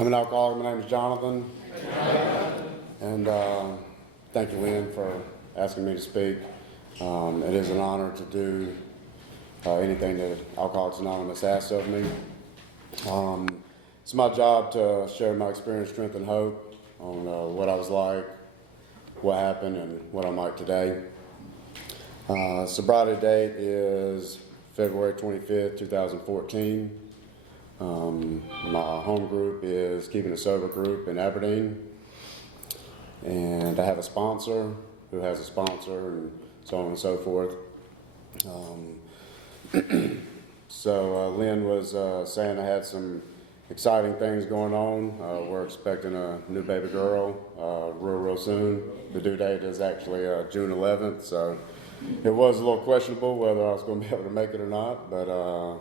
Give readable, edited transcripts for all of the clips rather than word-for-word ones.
I'm an alcoholic. My name is Jonathan. And thank you, Lynn, for asking me to speak. It is an honor to do anything that Alcoholics Anonymous asks of me. It's my job to share my experience, strength, and hope on what I was like, what happened, and what I'm like today. Sobriety date is February 25th, 2014. My home group is Keeping It Sober group in Aberdeen. And I have a sponsor who has a sponsor, and so on and so forth. So Lynn was saying I had some exciting things going on. We're expecting a new baby girl real soon. The due date is actually June 11th, so it was a little questionable whether I was going to be able to make it or not, but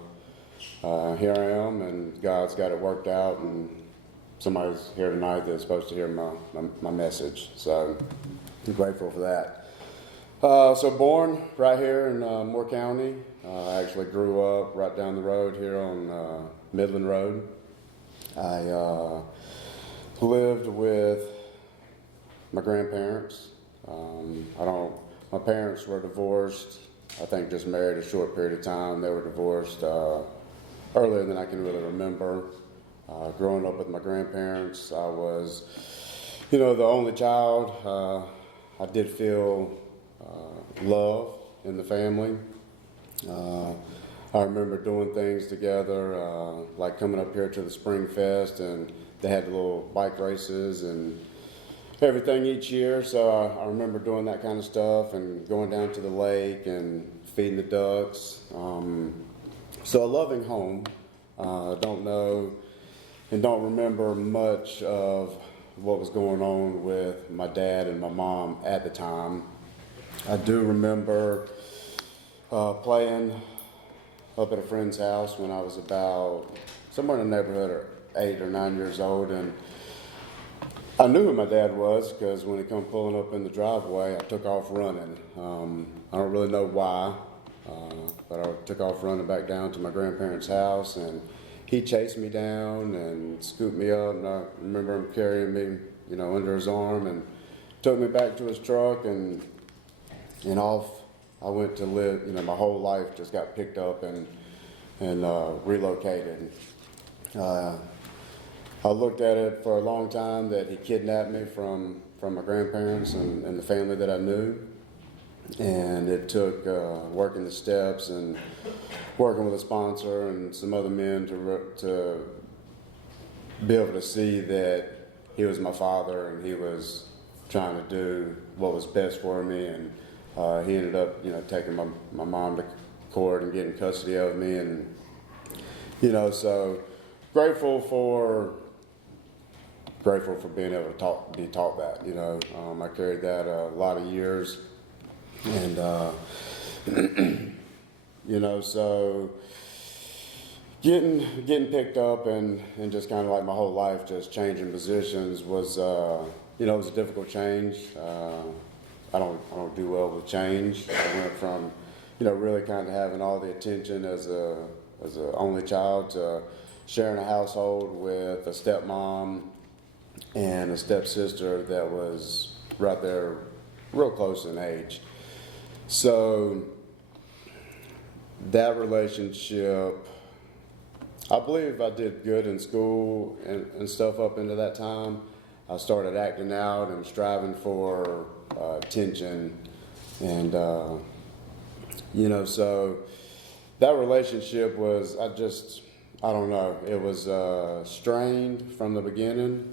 here I am, and God's got it worked out, and somebody's here tonight that's supposed to hear my message, so I'm grateful for that. So born right here in Moore County. I actually grew up right down the road here on Midland Road. I lived with my grandparents. My parents were divorced, I think just married a short period of time. They were divorced earlier than I can really remember. Growing up with my grandparents, I was, the only child. I did feel love in the family. I remember doing things together, like coming up here to the Spring Fest, and they had the little bike races and everything each year, so I remember doing that kind of stuff and going down to the lake and feeding the ducks. So a loving home. Don't know and don't remember much of what was going on with my dad and my mom at the time. I do remember playing up at a friend's house when I was about somewhere in the neighborhood of 8 or 9 years old, and I knew who my dad was because when he come pulling up in the driveway, I took off running. I don't really know why, but I took off running back down to my grandparents' house, and he chased me down and scooped me up, and I remember him carrying me, under his arm, and took me back to his truck, and off I went to live. My whole life just got picked up and relocated. I looked at it for a long time that he kidnapped me from my grandparents and the family that I knew. And it took working the steps and working with a sponsor and some other men to be able to see that he was my father and he was trying to do what was best for me. And he ended up, taking my mom to court and getting custody of me. And, so grateful for being able to be taught that, I carried that a lot of years. And, so getting picked up and just kind of like my whole life just changing positions was, it was a difficult change. I don't do well with change. I went from, really kind of having all the attention as a only child to sharing a household with a stepmom and a stepsister that was right there real close in age. So that relationship, I believe I did good in school and stuff up into that time. I started acting out and striving for attention, and so that relationship was, I don't know, it was strained from the beginning.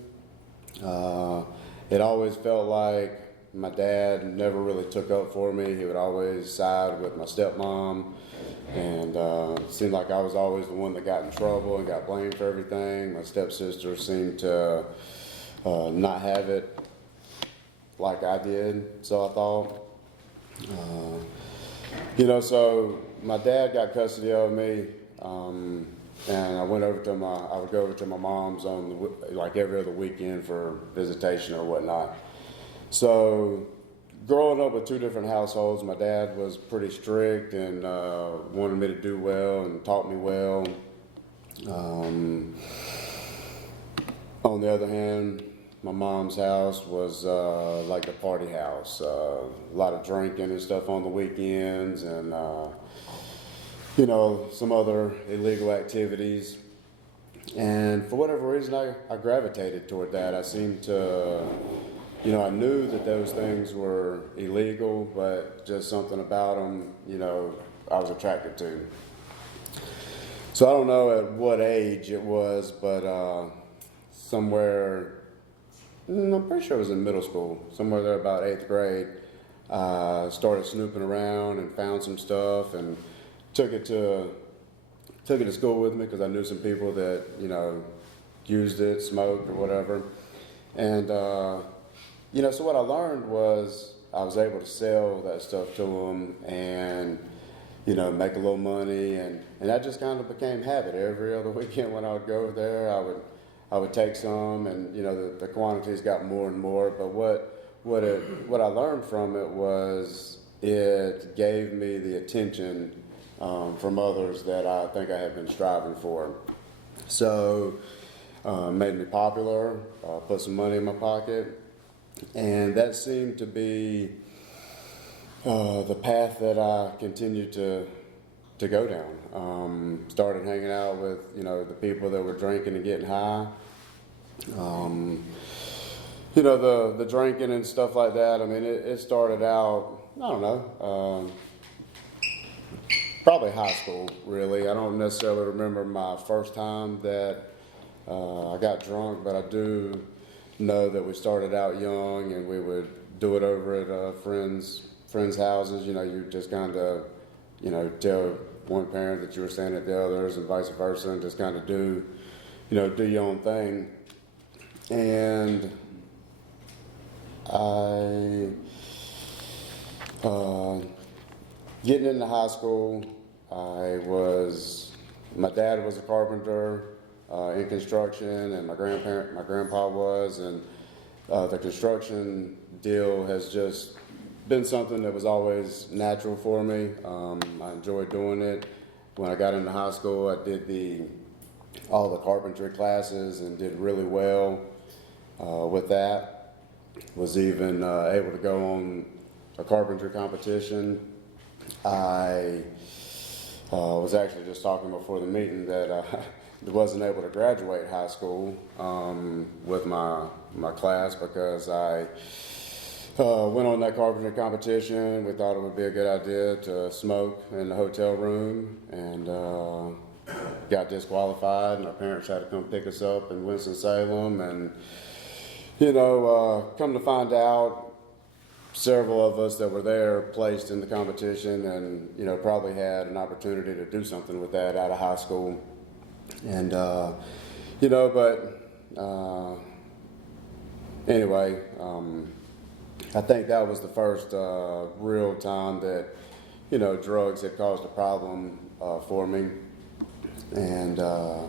It always felt like my dad never really took up for me. He would always side with my stepmom, and it seemed like I was always the one that got in trouble and got blamed for everything. My stepsister seemed to not have it like I did, so I thought. So my dad got custody of me, and I would go over to my mom's on every other weekend for visitation or whatnot. So growing up with two different households, my dad was pretty strict and wanted me to do well and taught me well. On the other hand, my mom's house was like a party house. A lot of drinking and stuff on the weekends, and some other illegal activities. And for whatever reason, I gravitated toward that. I seemed to, I knew that those things were illegal, but just something about them, I was attracted to. So I don't know at what age it was, but somewhere, I'm pretty sure it was in middle school, somewhere there about 8th grade, started snooping around and found some stuff and took it to school with me because I knew some people that, used it, smoked or whatever. And, so what I learned was I was able to sell that stuff to them and, make a little money. And that just kind of became habit. Every other weekend when I would go over there, I would take some, and, the quantities got more and more. But what I learned from it was it gave me the attention from others that I think I had been striving for. So made me popular, put some money in my pocket, and that seemed to be the path that I continued to go down. Started hanging out with the people that were drinking and getting high. The drinking and stuff like that. I mean, it started out, I don't know, probably high school, really. I don't necessarily remember my first time that I got drunk, but I do know that we started out young and we would do it over at friends' houses. You just kind of, tell one parent that you were staying at the others and vice versa, and just kind of do your own thing. And getting into high school, my dad was a carpenter in construction, and my grandpa was, and the construction deal has just been something that was always natural for me. I enjoyed doing it. When I got into high school, I did all the carpentry classes and did really well with that. Was even able to go on a carpentry competition. I was actually just talking before the meeting that I wasn't able to graduate high school with my class because I went on that carpentry competition. We thought it would be a good idea to smoke in the hotel room, and got disqualified, and our parents had to come pick us up in Winston-Salem. And come to find out, several of us that were there placed in the competition, and probably had an opportunity to do something with that out of high school. And anyway, I think that was the first real time that drugs had caused a problem for me. And I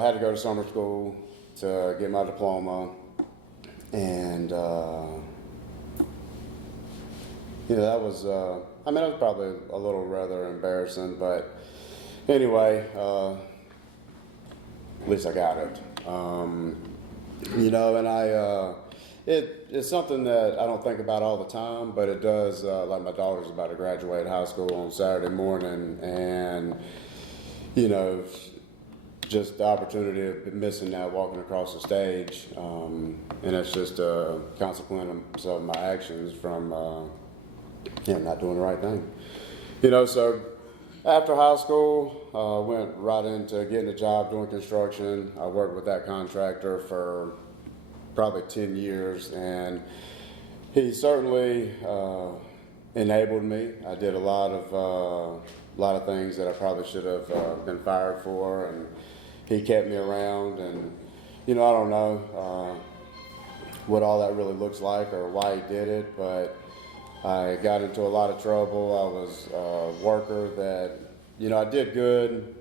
had to go to summer school to get my diploma, and that was it was probably a little rather embarrassing, but anyway, at least I got it. And it's something that I don't think about all the time, but it does. Like my daughter's about to graduate high school on Saturday morning, and just the opportunity of missing that, walking across the stage, and it's just a consequence of my actions from not doing the right thing. So after high school, went right into getting a job doing construction. I worked with that contractor for probably 10 years, and he certainly enabled me. I did a lot of things that I probably should have been fired for, and he kept me around. And I don't know what all that really looks like or why he did it, but I got into a lot of trouble. I was a worker that I did good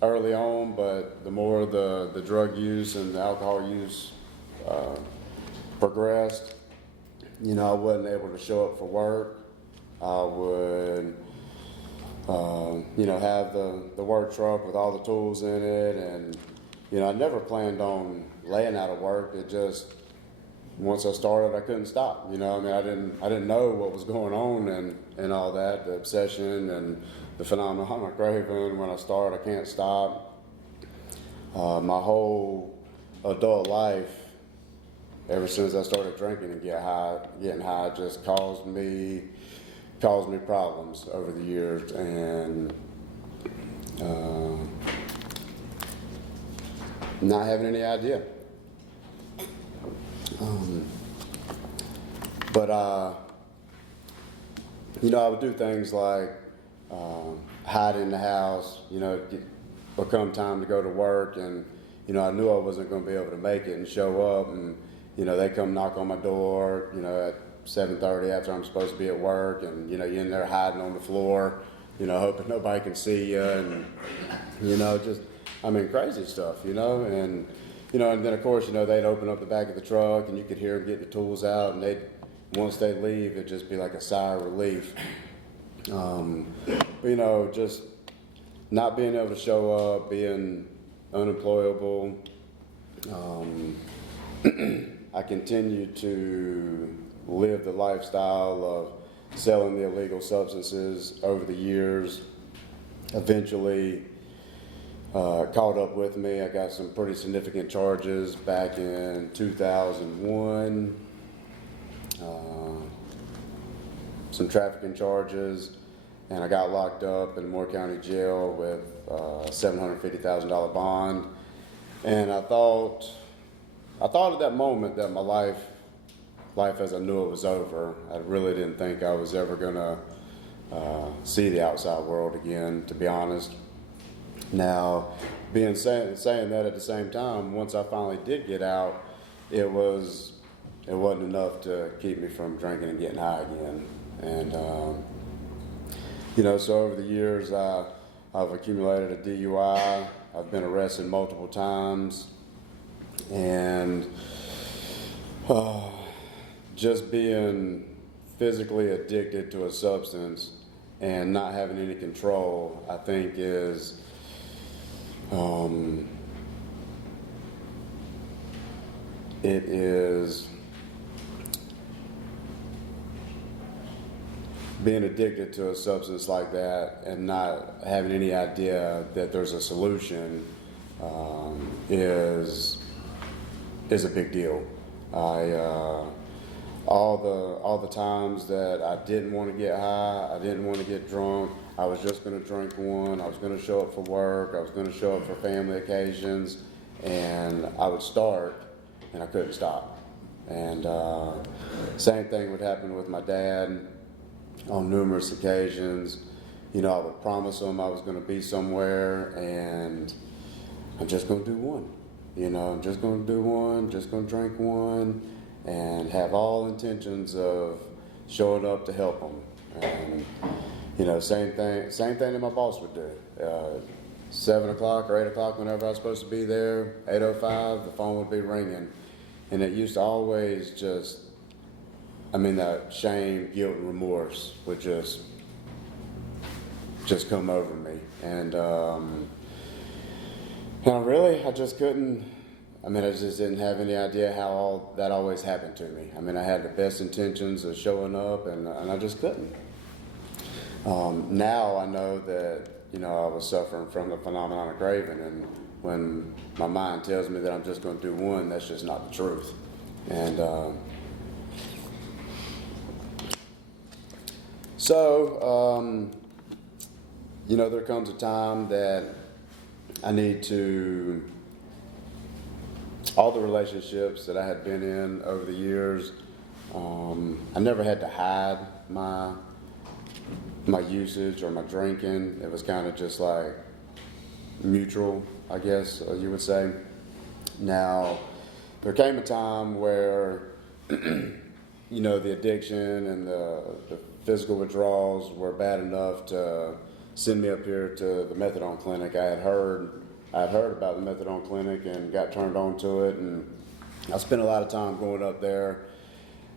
early on, but the more the drug use and the alcohol use progressed, I wasn't able to show up for work. I would have the work truck with all the tools in it. And, I never planned on laying out of work. It just, once I started, I couldn't stop. I didn't know what was going on and all that, the obsession and the phenomenon of craving. When I started, I can't stop. My whole adult life, ever since I started drinking and getting high, just caused me problems over the years, and not having any idea. But I would do things like hide in the house. Would come time to go to work, and I knew I wasn't going to be able to make it and show up, and they come knock on my door, at 7:30 after I'm supposed to be at work, and you're in there hiding on the floor, hoping nobody can see you, and crazy stuff, and and then of course they'd open up the back of the truck, and you could hear them getting the tools out, and once they leave, it'd just be like a sigh of relief. Just not being able to show up, being unemployable. I continued to live the lifestyle of selling the illegal substances over the years. Eventually caught up with me. I got some pretty significant charges back in 2001. Some trafficking charges, and I got locked up in Moore County Jail with a $750,000 bond. And I thought at that moment that my life as I knew it was over. I really didn't think I was ever gonna see the outside world again, to be honest. Now, saying that at the same time, once I finally did get out, it wasn't enough to keep me from drinking and getting high again. And so over the years, I've accumulated a DUI. I've been arrested multiple times, and just being physically addicted to a substance and not having any control, I think is it is being addicted to a substance like that and not having any idea that there's a solution is a big deal. All the times that I didn't want to get high, I didn't want to get drunk, I was just going to drink one, I was going to show up for work, I was going to show up for family occasions, and I would start and I couldn't stop. And same thing would happen with my dad on numerous occasions. I would promise him I was going to be somewhere, and I'm just going to do one. I'm just going to do one, just going to drink one, and have all intentions of showing up to help him. And same thing that my boss would do. 7 o'clock or 8 o'clock, whenever I was supposed to be there, 8:05, the phone would be ringing, and it used to always that shame, guilt, and remorse would just come over me. And I just couldn't, I just didn't have any idea how all that always happened to me. I had the best intentions of showing up, and I just couldn't. Now I know that, I was suffering from the phenomenon of craving, and when my mind tells me that I'm just going to do one, that's just not the truth. And there comes a time that I need to, all the relationships that I had been in over the years, I never had to hide my usage or my drinking. It was kind of just like mutual, I guess you would say. Now, there came a time where, the addiction and the physical withdrawals were bad enough to send me up here to the methadone clinic. I had heard about the methadone clinic and got turned on to it, and I spent a lot of time going up there,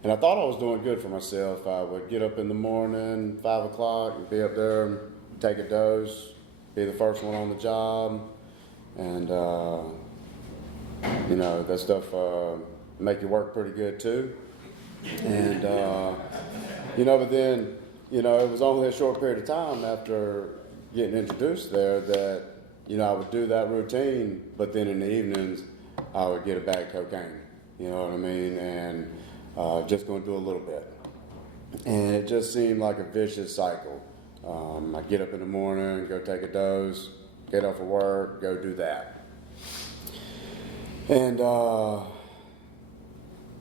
and I thought I was doing good for myself. I would get up in the morning, 5 o'clock, and be up there take a dose, be the first one on the job, and that stuff make you work pretty good too. And but then it was only a short period of time after getting introduced there that I would do that routine, but then in the evenings I would get a bag of cocaine. You know what I mean? And just going to do a little bit. And it just seemed like a vicious cycle. I'd get up in the morning, go take a dose, get off of work, go do that. And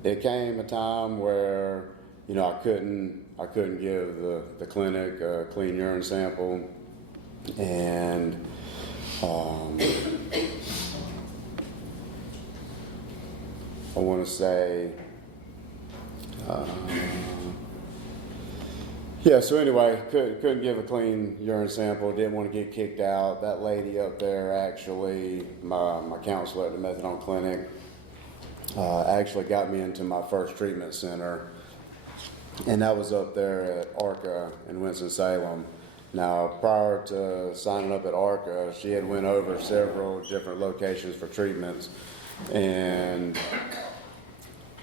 it came a time where I couldn't give the clinic a clean urine sample, and I want to say, so anyway, couldn't give a clean urine sample, didn't want to get kicked out. That lady up there, actually, my counselor at the methadone clinic, actually got me into my first treatment center, and that was up there at ARCA in Winston-Salem. Now, prior to signing up at ARCA, she had went over several different locations for treatments, and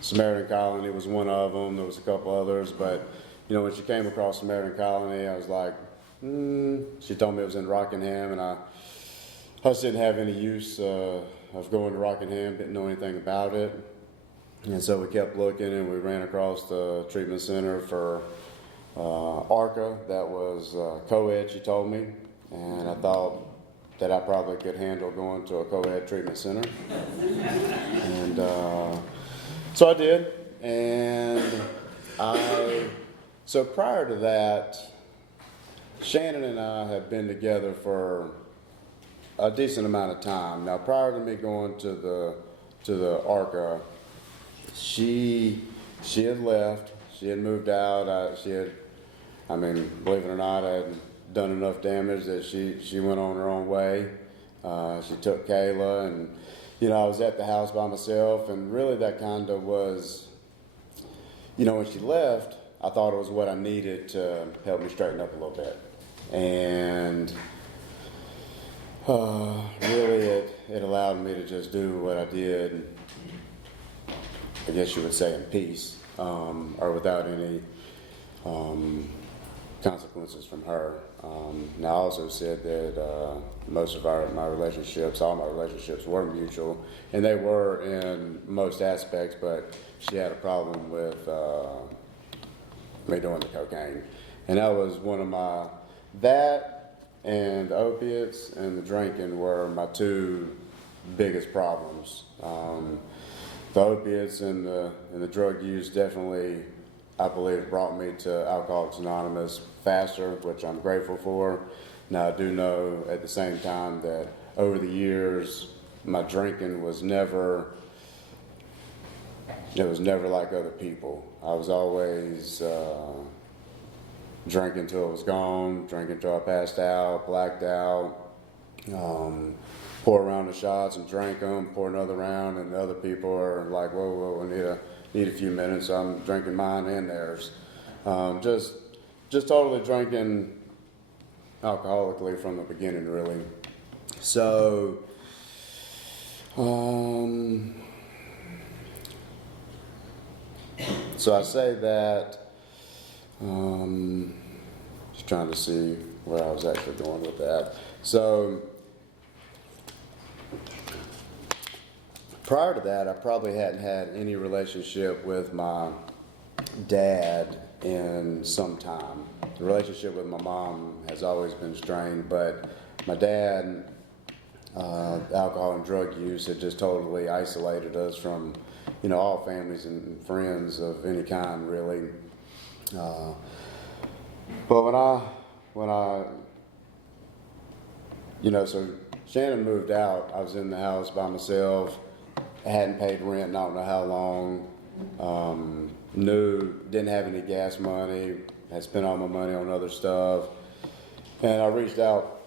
Samaritan Colony was one of them. There was a couple others, but when she came across Samaritan Colony, I was like, She told me it was in Rockingham, and I just didn't have any use of going to Rockingham, didn't know anything about it. And so we kept looking, and we ran across the treatment center for ARCA that was co-ed, she told me, and I thought that I probably could handle going to a co-ed treatment center. And so I did, and so prior to that, Shannon and I had been together for a decent amount of time. Now, prior to me going to the ARCA, she had left. She had moved out. Believe it or not, I had done enough damage that she went on her own way. She took Kayla, and I was at the house by myself, and really that kind of was, when she left, I thought it was what I needed to help me straighten up a little bit. And really it allowed me to just do what I did, I guess you would say, in peace, or without any consequences from her. Now, I also said that most of all my relationships were mutual, and they were in most aspects, but she had a problem with me doing the cocaine. And that was that and the opiates and the drinking were my two biggest problems. The opiates and the drug use definitely, I believe, brought me to Alcoholics Anonymous faster, which I'm grateful for. Now, I do know at the same time that over the years, my drinking was never like other people. I was always drinking till it was gone, drinking till I passed out, blacked out, pour around the shots and drank them, pour another round, and the other people are like, whoa, I need a few minutes. So I'm drinking mine and theirs. Just totally drinking alcoholically from the beginning, really. So, so I say that, just trying to see where I was actually going with that. So, prior to that, I probably hadn't had any relationship with my dad in some time. The relationship with my mom has always been strained, but my dad, alcohol and drug use had just totally isolated us from, all families and friends of any kind, really. But so Shannon moved out. I was in the house by myself. I hadn't paid rent in I don't know how long. Didn't have any gas money. Had spent all my money on other stuff. And I reached out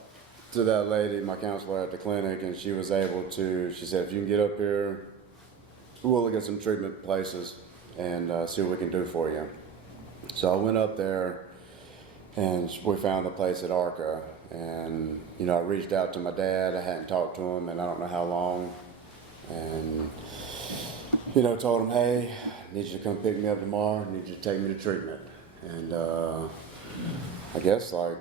to that lady, my counselor at the clinic, and she was able to, she said, if you can get up here, we'll look at some treatment places and see what we can do for you. So I went up there, and we found a place at ARCA, And, I reached out to my dad. I hadn't talked to him in I don't know how long. And, told him, hey, I need you to come pick me up tomorrow. I need you to take me to treatment. And I guess, I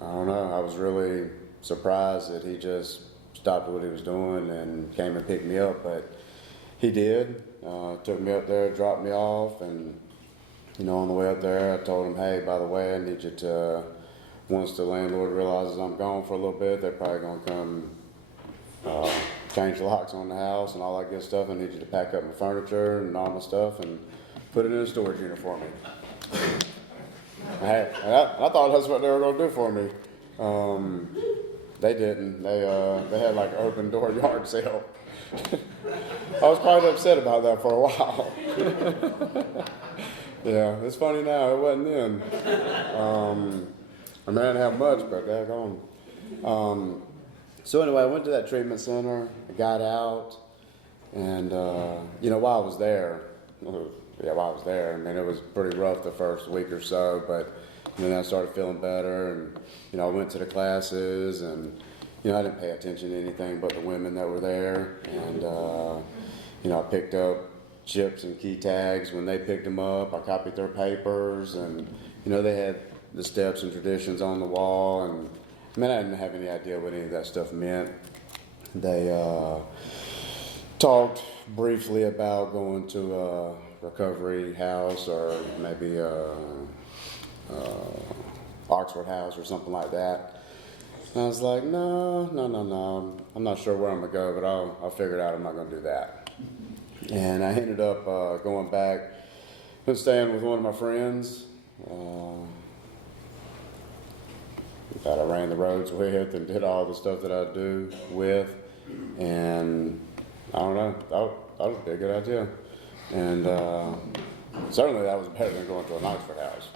don't know, I was really surprised that he just stopped what he was doing and came and picked me up. But he did. Took me up there, dropped me off. And, on the way up there, I told him, hey, by the way, I need you to, once the landlord realizes I'm gone for a little bit, they're probably going to come change the locks on the house and all that good stuff. I need you to pack up my furniture and all my stuff and put it in a storage unit for me. I thought that's what they were going to do for me. They didn't. They had like an open door yard sale. I was quite upset about that for a while. Yeah, it's funny now. It wasn't then. I didn't have much, but daggone. So anyway, I went to that treatment center. I got out, and while I was there, it was pretty rough the first week or so, but then I started feeling better, and I went to the classes, and I didn't pay attention to anything but the women that were there, and I picked up chips and key tags when they picked them up. I copied their papers, and they had the steps and traditions on the wall, and I didn't have any idea what any of that stuff meant. They talked briefly about going to a recovery house or maybe Oxford House or something like that. And I was like, no. I'm not sure where I'm going to go, but I'll figure it out. I'm not going to do that. And I ended up going back and staying with one of my friends that I ran the roads with and did all the stuff that I do with. And I don't know, that would be a good idea. And certainly that was better than going to an Oxford House.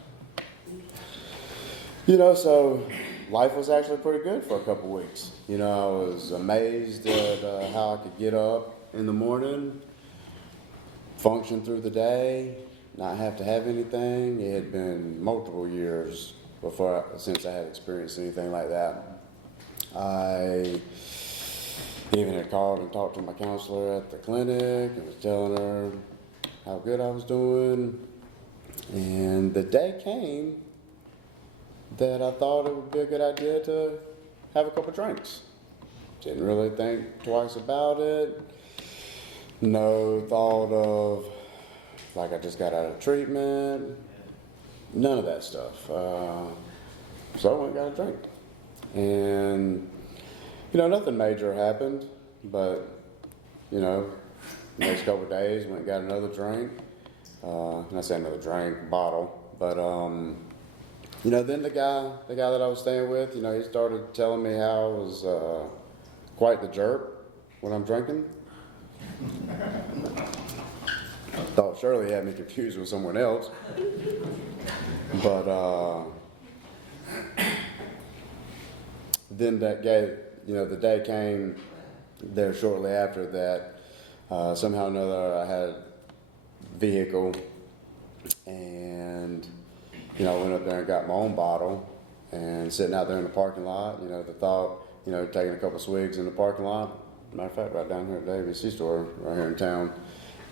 So life was actually pretty good for a couple weeks. I was amazed at how I could get up in the morning, function through the day, not have to have anything. It had been multiple years since I had experienced anything like that. I even had called and talked to my counselor at the clinic and was telling her how good I was doing. And the day came that I thought it would be a good idea to have a couple drinks. Didn't really think twice about it. No thought of I just got out of treatment. None of that stuff. So I went and got a drink. And, nothing major happened, but, next couple of days, went and got another drink. And I say another drink, bottle. But, then the guy that I was staying with, he started telling me how I was quite the jerk when I'm drinking. Thought surely he had me confused with someone else. But then the day came there shortly after that. Somehow or another, I had a vehicle, and I went up there and got my own bottle, and sitting out there in the parking lot. The thought, taking a couple swigs in the parking lot. Matter of fact, right down here at the ABC store, right here in town,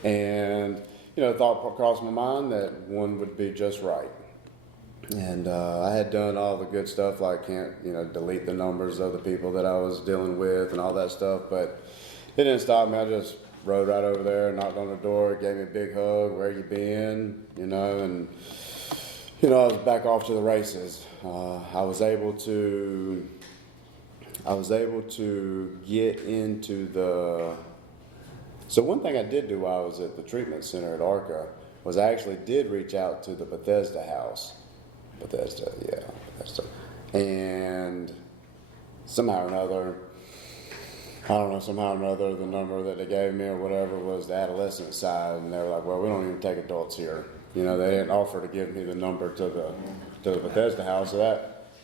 and the thought crossed my mind that one would be just right. And I had done all the good stuff, like can't delete the numbers of the people that I was dealing with and all that stuff, but it didn't stop me. I just rode right over there, knocked on the door, gave me a big hug. Where you been? And I was back off to the races. I was able to get into the. So one thing I did do while I was at the treatment center at ARCA was I actually did reach out to the Bethesda house. Bethesda. And somehow or another, the number that they gave me or whatever was the adolescent side, and they were like, well, we don't even take adults here. They didn't offer to give me the number to the Bethesda house, so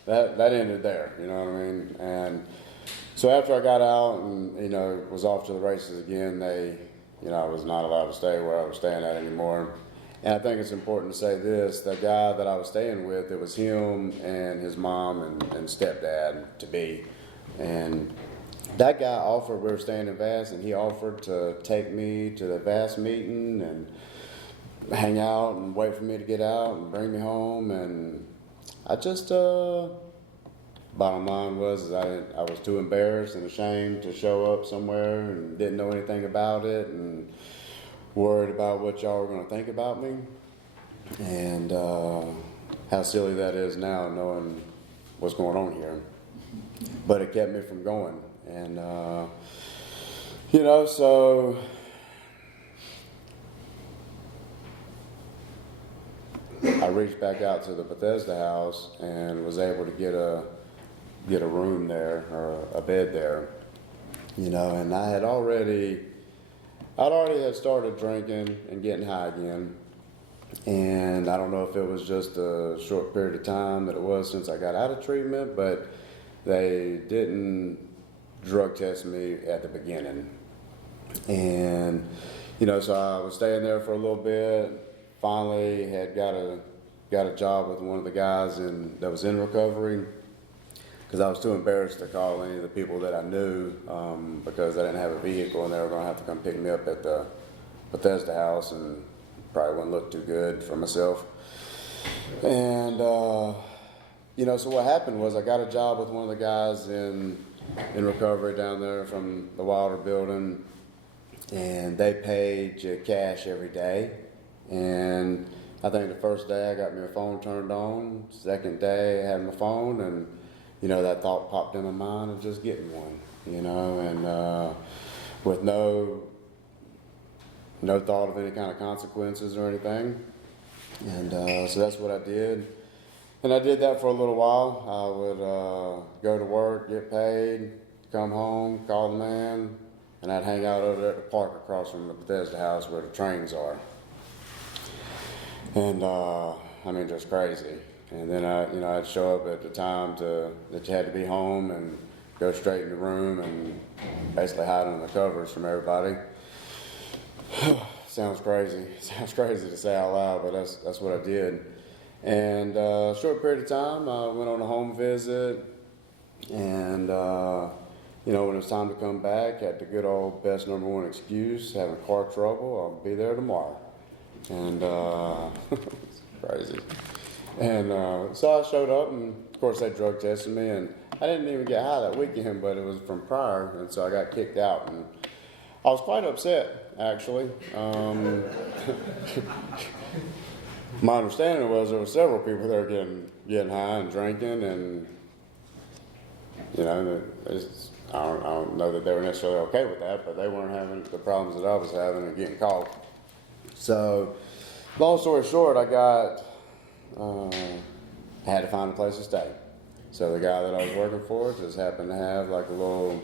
that ended there, you know what I mean? And so after I got out and, was off to the races again, I was not allowed to stay where I was staying at anymore. And I think it's important to say this: the guy that I was staying with, it was him and his mom and stepdad to be, and that guy offered. We were staying in Vass, and he offered to take me to the Vass meeting and hang out and wait for me to get out and bring me home. And I just, bottom line was I was too embarrassed and ashamed to show up somewhere and didn't know anything about it and worried about what y'all were going to think about me. And how silly that is now, knowing what's going on here. But it kept me from going. And, so I reached back out to the Bethesda house and was able to get a room there, or a bed there, and I'd already had started drinking and getting high again. And I don't know if it was just a short period of time that it was since I got out of treatment, but they didn't drug test me at the beginning. And, so I was staying there for a little bit. Finally had got a job with one of the guys that was in recovery, because I was too embarrassed to call any of the people that I knew, because I didn't have a vehicle and they were going to have to come pick me up at the Bethesda house, and probably wouldn't look too good for myself. And, so what happened was I got a job with one of the guys in recovery down there from the Wilder building, and they paid you cash every day. And I think the first day I got my phone turned on. Second day I had my phone, and that thought popped in my mind of just getting one, and with no thought of any kind of consequences or anything. And so that's what I did. And I did that for a little while. I would go to work, get paid, come home, call the man, and I'd hang out over there at the park across from the Bethesda house where the trains are. And just crazy. And then I'd show up at the time that you had to be home and go straight in the room and basically hide under the covers from everybody. Sounds crazy. Sounds crazy to say out loud, but that's what I did. And a short period of time, I went on a home visit, and when it was time to come back, had the good old best number one excuse: having car trouble. I'll be there tomorrow. And it's crazy. And so I showed up, and of course they drug tested me, and I didn't even get high that weekend, but it was from prior, and so I got kicked out, and I was quite upset, actually. My understanding was there were several people there getting high and drinking, and I don't know that they were necessarily okay with that, but they weren't having the problems that I was having and getting caught. So, long story short, I had to find a place to stay. So the guy that I was working for just happened to have like a little,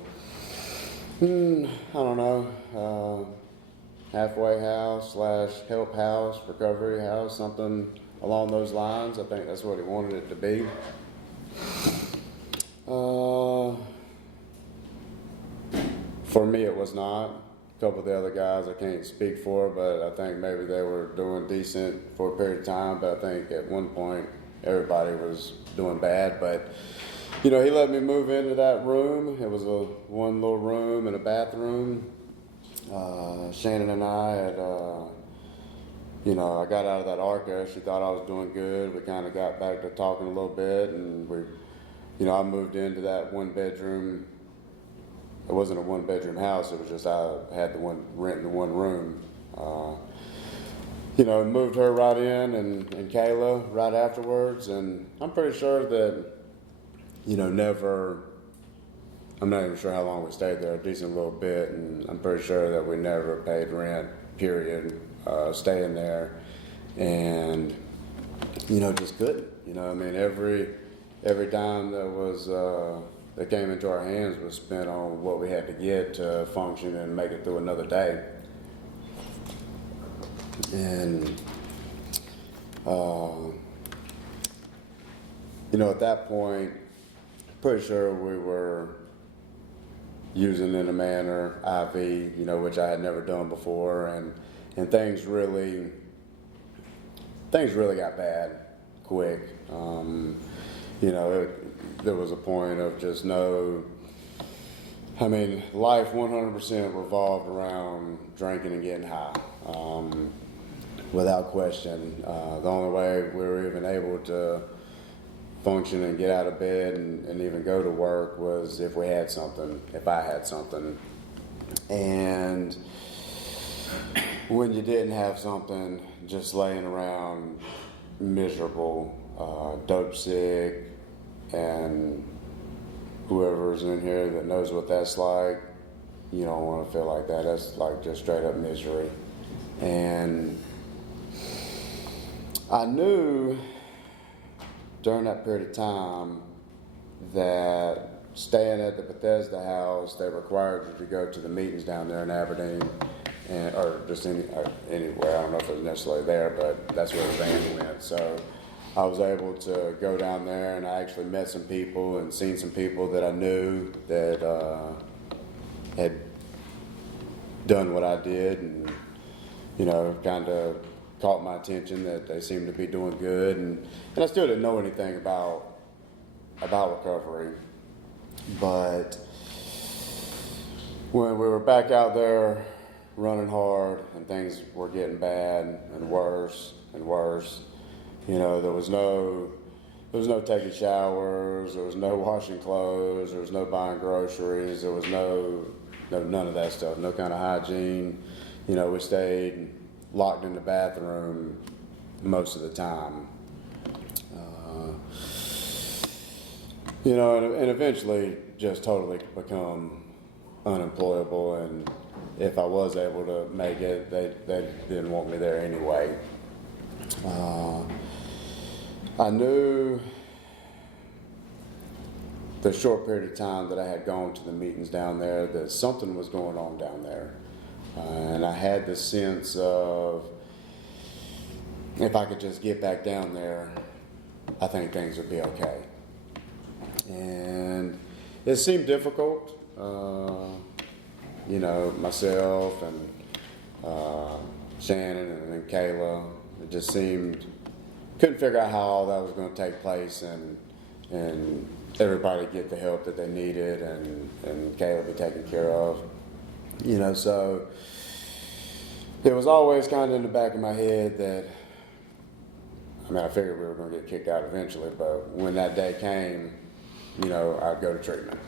halfway house / help house, recovery house, something along those lines. I think that's what he wanted it to be. For me, it was not. A couple of the other guys I can't speak for, but I think maybe they were doing decent for a period of time. But I think at one point everybody was doing bad. But he let me move into that room. It was one little room and a bathroom. Shannon and I had, I got out of that ARCA. She thought I was doing good. We kind of got back to talking a little bit, and I moved into that one bedroom. It wasn't a one bedroom house. It was just I had renting the one room. Moved her right in, and Kayla right afterwards. And I'm pretty sure that, I'm not even sure how long we stayed there, a decent little bit, and I'm pretty sure that we never paid rent, period, staying there. And, just couldn't. Every dime that came into our hands was spent on what we had to get to function and make it through another day. And, at that point, pretty sure we were using in a manner IV, which I had never done before, and things really things really got bad quick. There was a point of just life 100% revolved around drinking and getting high, without question. The only way we were even able to function and get out of bed and even go to work was if I had something. And when you didn't have something, just laying around miserable, dope sick, and whoever's in here that knows what that's like, you don't want to feel like that. That's like just straight up misery. And I knew during that period of time that staying at the Bethesda house, they required you to go to the meetings down there in Aberdeen, or just anywhere. I don't know if it was necessarily there, but that's where the band went. So I was able to go down there, and I actually met some people and seen some people that I knew that had done what I did, and kind of caught my attention that they seemed to be doing good, and I still didn't know anything about recovery. But when we were back out there running hard and things were getting bad and worse and worse, there was no taking showers, there was no washing clothes, there was no buying groceries, there was none of that stuff, no kind of hygiene. We stayed locked in the bathroom most of the time. And eventually just totally become unemployable, and if I was able to make it, they didn't want me there anyway. I knew the short period of time that I had gone to the meetings down there that something was going on down there. And I had the sense of, if I could just get back down there, I think things would be okay. And it seemed difficult, myself and Shannon and then Kayla. It just couldn't figure out how all that was going to take place, and everybody get the help that they needed, and Kayla be taken care of. So it was always kind of in the back of my head that, I figured we were going to get kicked out eventually, but when that day came, I'd go to treatment.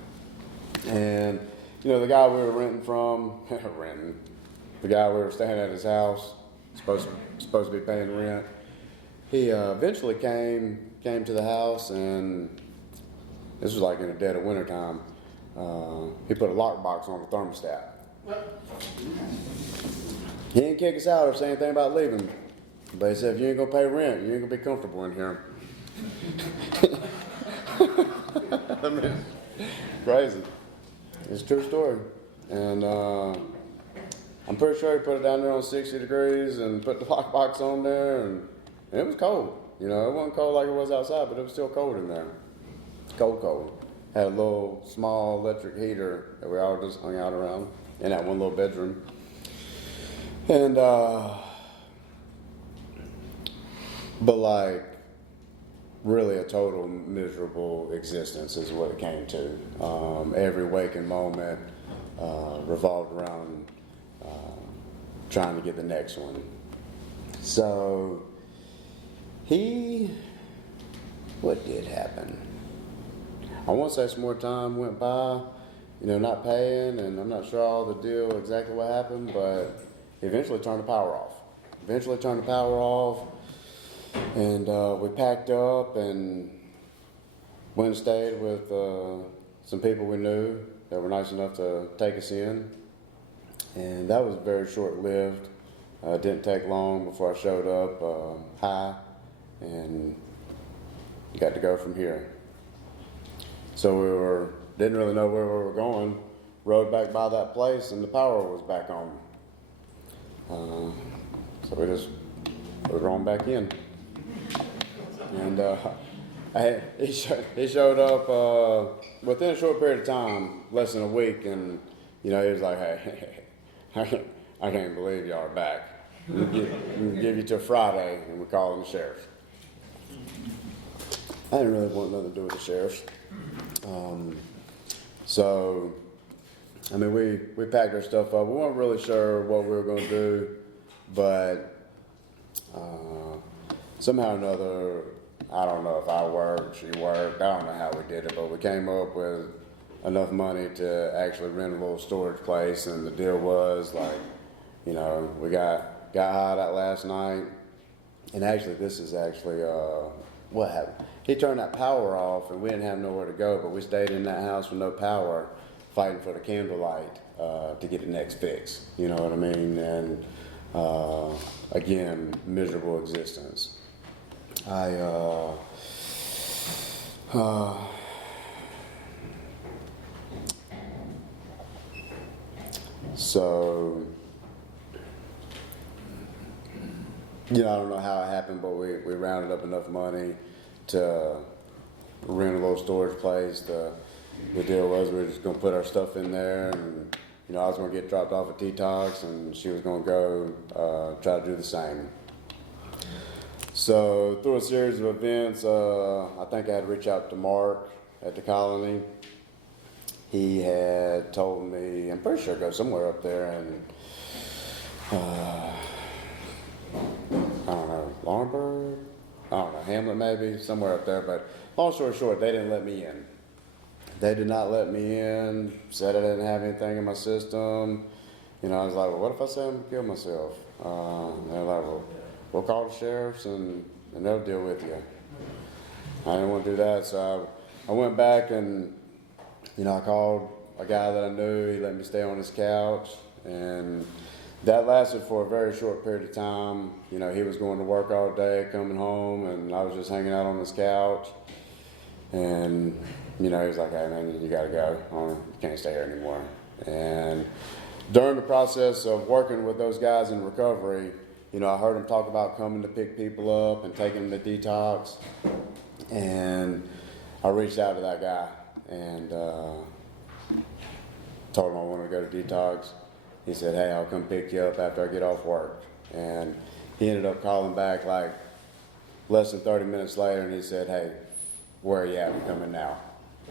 And, the guy we were renting from, the guy we were staying at his house, supposed to be paying rent, he eventually came to the house, and this was like in the dead of winter time. He put a lockbox on the thermostat. He didn't kick us out or say anything about leaving, but he said, if you ain't gonna pay rent, you ain't gonna be comfortable in here. Crazy. It's a true story. And I'm pretty sure he put it down there on 60 degrees and put the lockbox on there, and it was cold. It wasn't cold like it was outside, but it was still cold in there. Cold. Had a little small electric heater that we all just hung out around in that one little bedroom. And, but like, really a total miserable existence is what it came to. Every waking moment revolved around trying to get the next one. So, what did happen? I want to say some more time went by, not paying, and I'm not sure all the deal exactly what happened, but he eventually turned the power off. And we packed up and went and stayed with some people we knew that were nice enough to take us in. And that was very short-lived. It didn't take long before I showed up high and got to go from here. So we didn't really know where we were going, rode back by that place, and the power was back on. So we were on back in. And he showed up within a short period of time, less than a week, and he was like, "Hey, I can't believe y'all are back." we'll give you till Friday, and we're calling the sheriff. I didn't really want nothing to do with the sheriff. So, I mean, we packed our stuff up. We weren't really sure what we were going to do, but somehow or another, I don't know if I worked, she worked, I don't know how we did it, but we came up with enough money to actually rent a little storage place, and the deal was like, you know, we got high that last night, and actually this is actually what happened. He turned that power off, and we didn't have nowhere to go, but we stayed in that house with no power, fighting for the candlelight to get the next fix. You know what I mean? And again, miserable existence. So, you know, I don't know how it happened, but we rounded up enough money to rent a little storage place. The deal was we were just going to put our stuff in there, and, you know, I was going to get dropped off at Detox, and she was going to go try to do the same. So through a series of events, I think I had to reach out to Mark at the colony. He had told me, I'm pretty sure, go somewhere up there, and I don't know, Laurinburg? I don't know, Hamlet maybe, somewhere up there. But long story short, they didn't let me in. They did not let me in, said I didn't have anything in my system. You know, I was like, well, what if I say I'm going to kill myself? They're like, well, we'll call the sheriffs and they'll deal with you. I didn't want to do that, so I went back and, you know, I called a guy that I knew. He let me stay on his couch, and that lasted for a very short period of time. You know, he was going to work all day, coming home, and I was just hanging out on his couch. And, you know, he was like, hey, man, you got to go. You can't stay here anymore. And during the process of working with those guys in recovery, you know, I heard him talk about coming to pick people up and taking them to Detox. And I reached out to that guy and told him I wanted to go to Detox. He said, hey, I'll come pick you up after I get off work. And he ended up calling back like less than 30 minutes later, and he said, hey, where are you at? I'm coming now.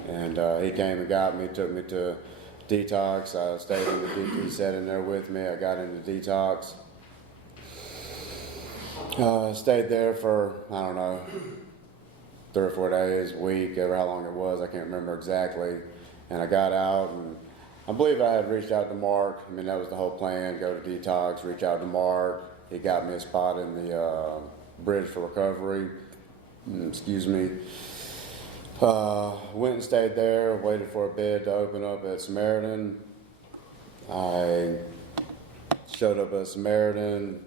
And he came and got me, took me to Detox. I stayed in the DT setting there with me. I got into Detox. Stayed there for, I don't know, 3 or 4 days, a week, ever how long it was, I can't remember exactly. And I got out, and I believe I had reached out to Mark. I mean, that was the whole plan, go to Detox, reach out to Mark. He got me a spot in the Bridge for Recovery, excuse me. Went and stayed there, waited for a bed to open up at Samaritan. I showed up at Samaritan,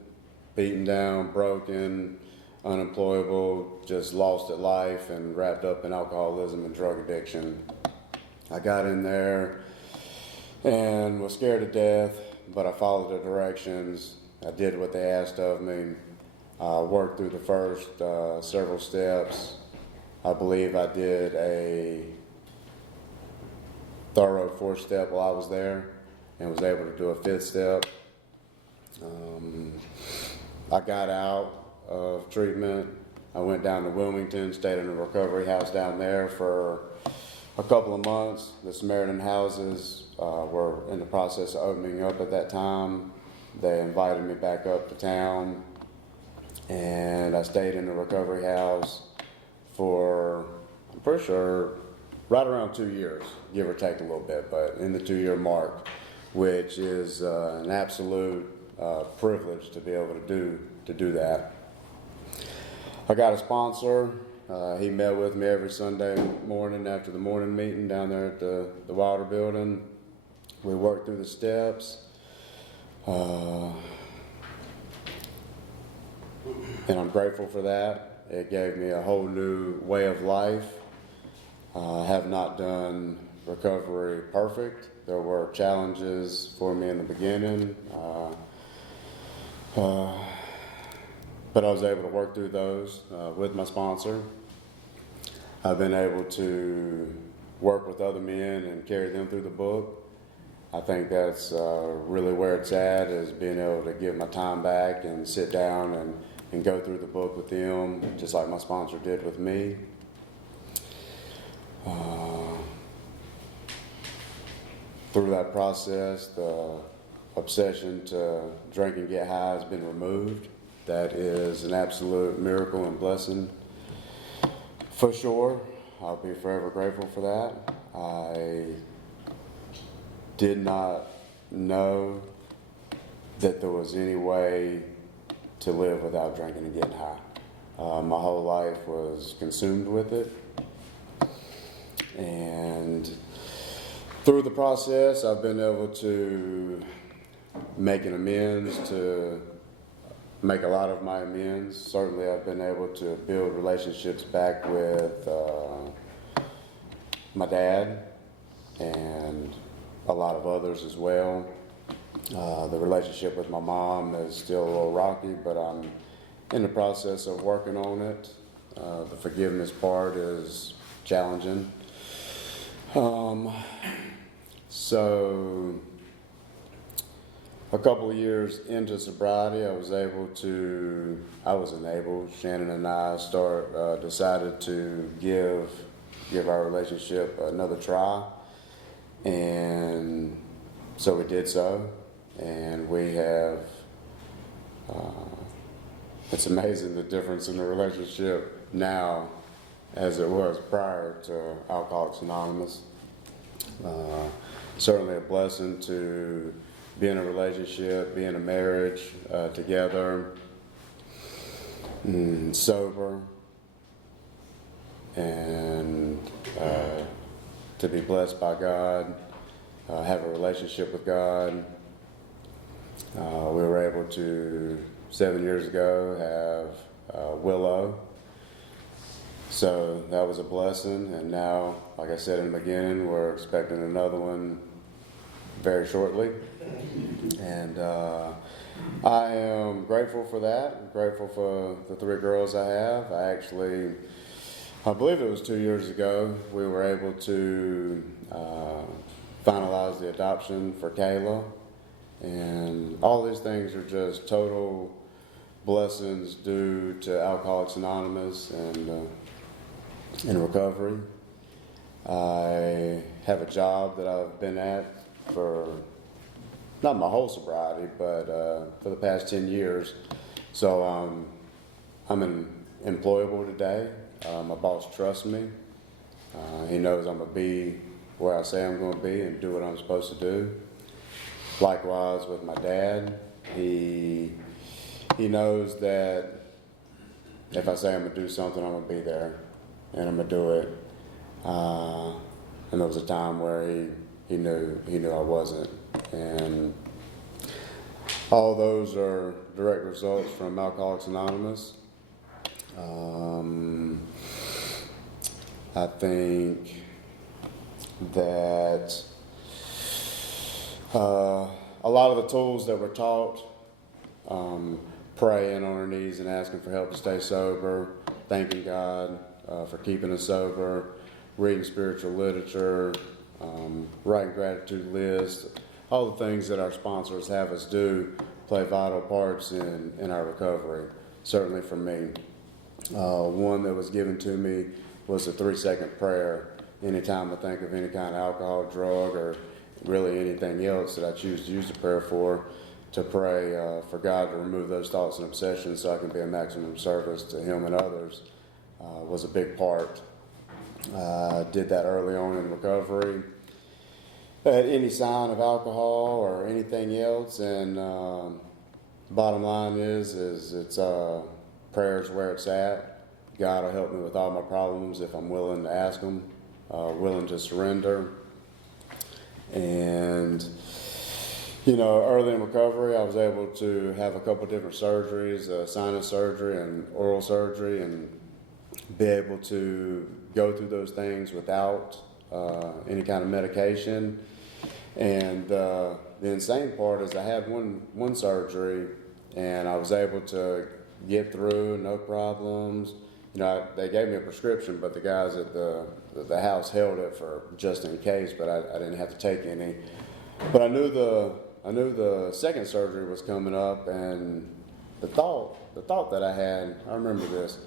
beaten down, broken, unemployable, just lost at life and wrapped up in alcoholism and drug addiction. I got in there and was scared to death, but I followed the directions. I did what they asked of me. I worked through the first several steps. I believe I did a thorough 4th step while I was there and was able to do a 5th step. I got out of treatment. I went down to Wilmington, stayed in a recovery house down there for a couple of months. The Samaritan houses were in the process of opening up at that time. They invited me back up to town, and I stayed in the recovery house for, I'm pretty sure, right around 2 years, give or take a little bit, but in the 2-year mark, which is an absolute privilege to be able to do that. I got a sponsor. He met with me every Sunday morning after the morning meeting down there at the Wilder building. We worked through the steps. And I'm grateful for that. It gave me a whole new way of life. I have not done recovery perfect. There were challenges for me in the beginning. But I was able to work through those with my sponsor. I've been able to work with other men and carry them through the book. I think that's really where it's at, is being able to give my time back and sit down and go through the book with them, just like my sponsor did with me. Through that process, the obsession to drink and get high has been removed. That is an absolute miracle and blessing for sure. I'll be forever grateful for that. I did not know that there was any way to live without drinking and getting high. My whole life was consumed with it. And through the process, I've been able to make an amends, to make a lot of my amends. Certainly, I've been able to build relationships back with my dad and a lot of others as well. The relationship with my mom is still a little rocky, but I'm in the process of working on it. The forgiveness part is challenging. So a couple of years into sobriety, I was enabled, Shannon and I decided to give our relationship another try. And so we did so. And we have, it's amazing the difference in the relationship now as it was prior to Alcoholics Anonymous. Certainly a blessing to be in a relationship, be in a marriage together, sober, and to be blessed by God, have a relationship with God. We were able to, 7 years ago, have Willow. So that was a blessing, and now, like I said in the beginning, we're expecting another one very shortly. And I am grateful for that. I'm grateful for the 3 girls I have. I believe it was 2 years ago, we were able to finalize the adoption for Kayla. And all these things are just total blessings due to Alcoholics Anonymous and in recovery. I have a job that I've been at for not my whole sobriety, but for the past 10 years. So I'm employable today. My boss trusts me. He knows I'm going to be where I say I'm going to be and do what I'm supposed to do. Likewise with my dad, he knows that if I say I'm going to do something, I'm going to be there and I'm going to do it. And there was a time where he knew I wasn't. And all those are direct results from Alcoholics Anonymous. I think that a lot of the tools that we're taught, praying on our knees and asking for help to stay sober, thanking God for keeping us sober, reading spiritual literature, writing gratitude lists, all the things that our sponsors have us do play vital parts in our recovery, certainly for me. One that was given to me was a 3-second prayer. Anytime I think of any kind of alcohol, drug, or really anything else that I choose to use the prayer for, to pray for God to remove those thoughts and obsessions so I can be a maximum service to Him and others, was a big part. Did that early on in recovery. Had any sign of alcohol or anything else, and bottom line is it's prayer's where it's at. God will help me with all my problems if I'm willing to ask Him, willing to surrender. And, early in recovery, I was able to have a couple different surgeries, sinus surgery and oral surgery, and be able to go through those things without any kind of medication. And the insane part is I had one surgery, and I was able to get through, no problems. They gave me a prescription, but the guys at the house held it for just in case, but I didn't have to take any. But I knew the second surgery was coming up, and the thought that I had, I remember this.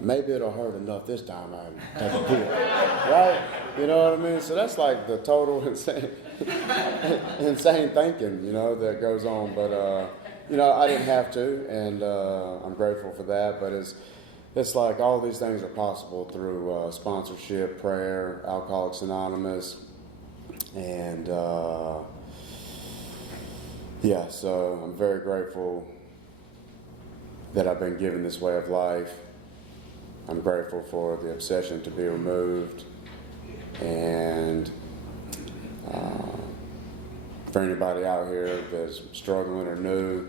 Maybe it'll hurt enough this time I take a pill, right? You know what I mean? So that's like the total insane thinking, that goes on. But I didn't have to, and I'm grateful for that. But it's like all these things are possible through sponsorship, prayer, Alcoholics Anonymous, and so I'm very grateful that I've been given this way of life. I'm grateful for the obsession to be removed, and for anybody out here that's struggling or new,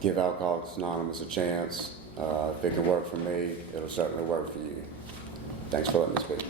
give Alcoholics Anonymous a chance. If it can work for me, it'll certainly work for you. Thanks for letting me speak.